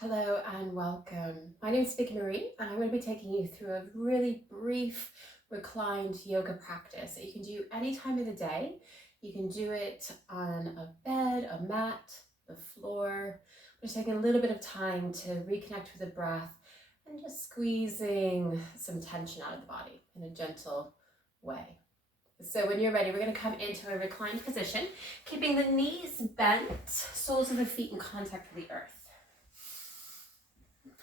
Hello and welcome. My name is Vickie-Marie and I'm going to be taking you through a really brief reclined yoga practice that you can do any time of the day. You can do it on a bed, a mat, the floor. We're just taking a little bit of time to reconnect with the breath and just squeezing some tension out of the body in a gentle way. So when you're ready, we're going to come into a reclined position, keeping the knees bent, soles of the feet in contact with the earth.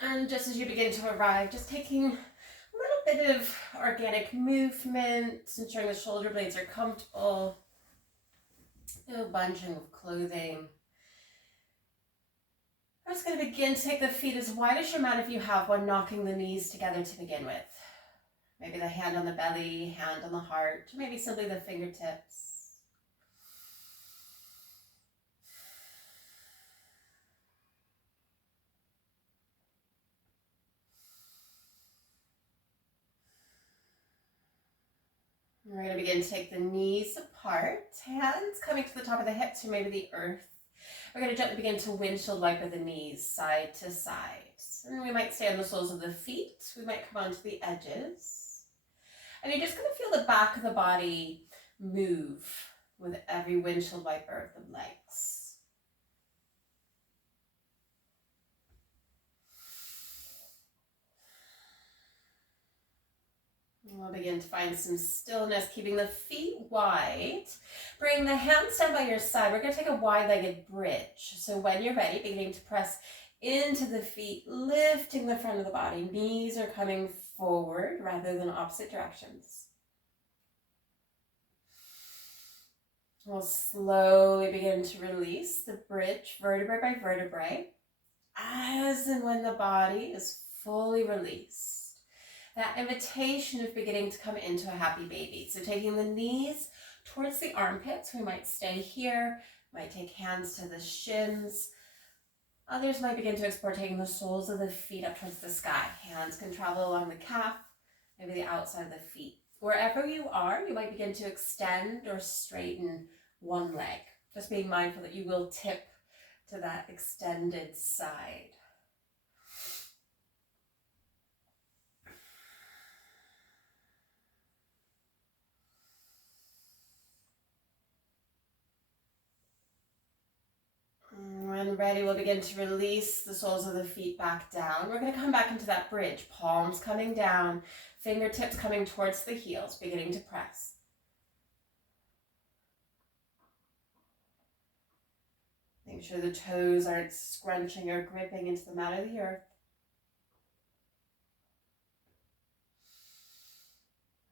And just as you begin to arrive, just taking a little bit of organic movement, ensuring the shoulder blades are comfortable. No bunching of clothing. I'm just going to begin to take the feet as wide as your mat if you have one, knocking the knees together to begin with. Maybe the hand on the belly, hand on the heart, or maybe simply the fingertips. We're going to begin to take the knees apart, hands coming to the top of the hips or maybe the earth. We're going to gently begin to windshield wiper the knees side to side. And we might stay on the soles of the feet. We might come onto the edges. And you're just going to feel the back of the body move with every windshield wiper of the legs. We'll begin to find some stillness, keeping the feet wide. Bring the hands down by your side. We're going to take a wide-legged bridge. So when you're ready, beginning to press into the feet, lifting the front of the body. Knees are coming forward rather than opposite directions. We'll slowly begin to release the bridge, vertebrae by vertebrae, as and when the body is fully released. That invitation of beginning to come into a happy baby. So taking the knees towards the armpits, we might stay here, might take hands to the shins. Others might begin to explore taking the soles of the feet up towards the sky. Hands can travel along the calf, maybe the outside of the feet. Wherever you are, you might begin to extend or straighten one leg. Just being mindful that you will tip to that extended side. When ready, we'll begin to release the soles of the feet back down. We're going to come back into that bridge. Palms coming down, fingertips coming towards the heels, beginning to press. Make sure the toes aren't scrunching or gripping into the mat of the earth.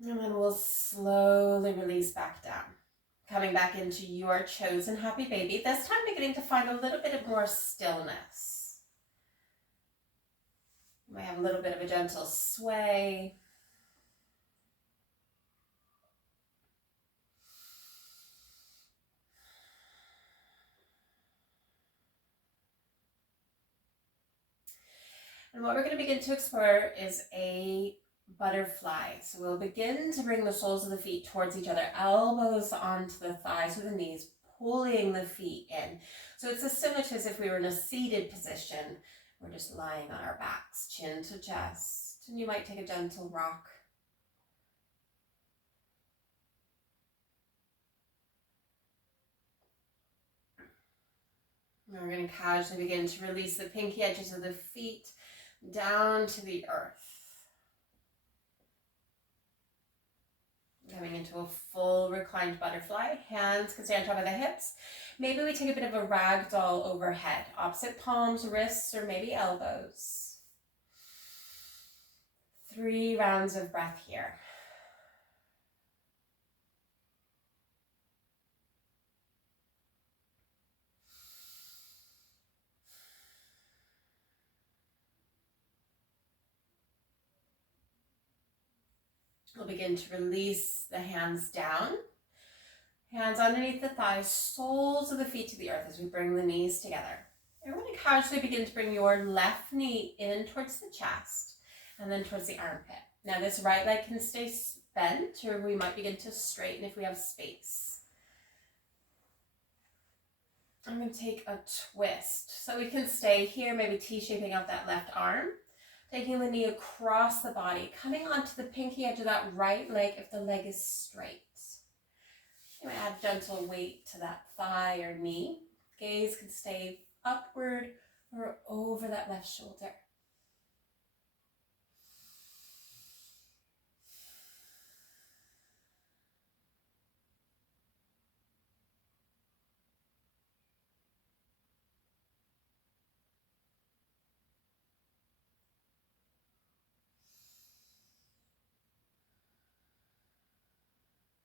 And then we'll slowly release back down. Coming back into your chosen happy baby. This time beginning to find a little bit of more stillness. You might have a little bit of a gentle sway. And what we're going to begin to explore is a butterfly. So we'll begin to bring the soles of the feet towards each other, elbows onto the thighs or the knees, pulling the feet in. So it's as similar to as if we were in a seated position. We're just lying on our backs, chin to chest. And you might take a gentle rock. And we're going to casually begin to release the pinky edges of the feet down to the earth. Coming into a full reclined butterfly. Hands can stay on top of the hips. Maybe we take a bit of a ragdoll overhead. Opposite palms, wrists, or maybe elbows. 3 rounds of breath here. We'll begin to release the hands down. Hands underneath the thighs, soles of the feet to the earth as we bring the knees together. And we're going to casually begin to bring your left knee in towards the chest and then towards the armpit. Now this right leg can stay bent, or we might begin to straighten if we have space. I'm going to take a twist. So we can stay here, maybe T-shaping out that left arm. Taking the knee across the body, coming onto the pinky edge of that right leg if the leg is straight. You might add gentle weight to that thigh or knee. Gaze can stay upward or over that left shoulder.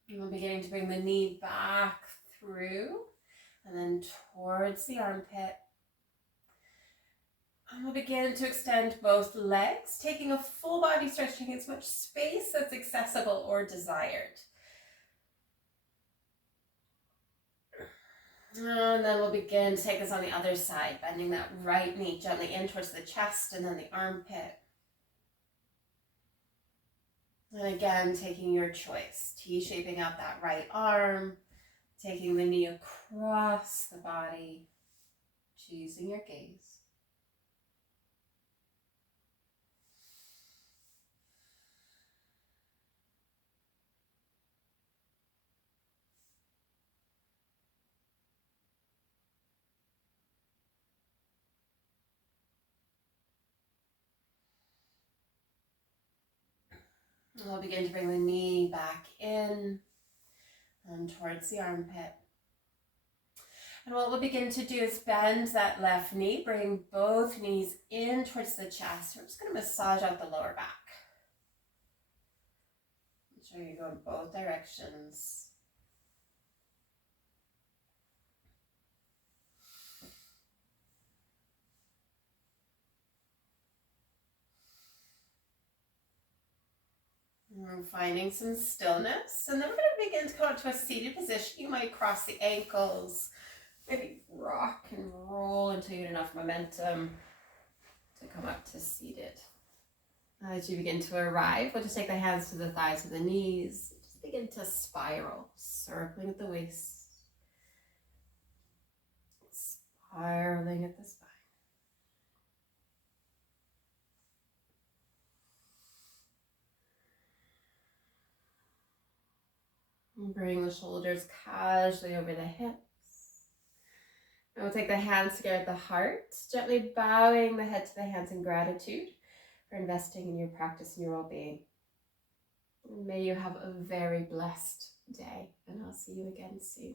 And we're beginning to bring the knee back through and then towards the armpit. And we'll begin to extend both legs, taking a full body stretch, taking as much space that's accessible or desired. And then we'll begin to take this on the other side, bending that right knee gently in towards the chest and then the armpit. And again, taking your choice, T-shaping out that right arm, taking the knee across the body, choosing your gaze. And we'll begin to bring the knee back in and towards the armpit. And what we'll begin to do is bend that left knee, bring both knees in towards the chest. We're just going to massage out the lower back. Make sure you go in both directions. We're finding some stillness, and then we're going to begin to come up to a seated position. You might cross the ankles, maybe rock and roll until you get enough momentum to come up to seated. As you begin to arrive, we'll just take the hands to the thighs of the knees. Just begin to spiral, circling at the waist, spiraling at the spine. And bring the shoulders casually over the hips. And we'll take the hands together at the heart, gently bowing the head to the hands in gratitude for investing in your practice and your well-being. May you have a very blessed day, and I'll see you again soon.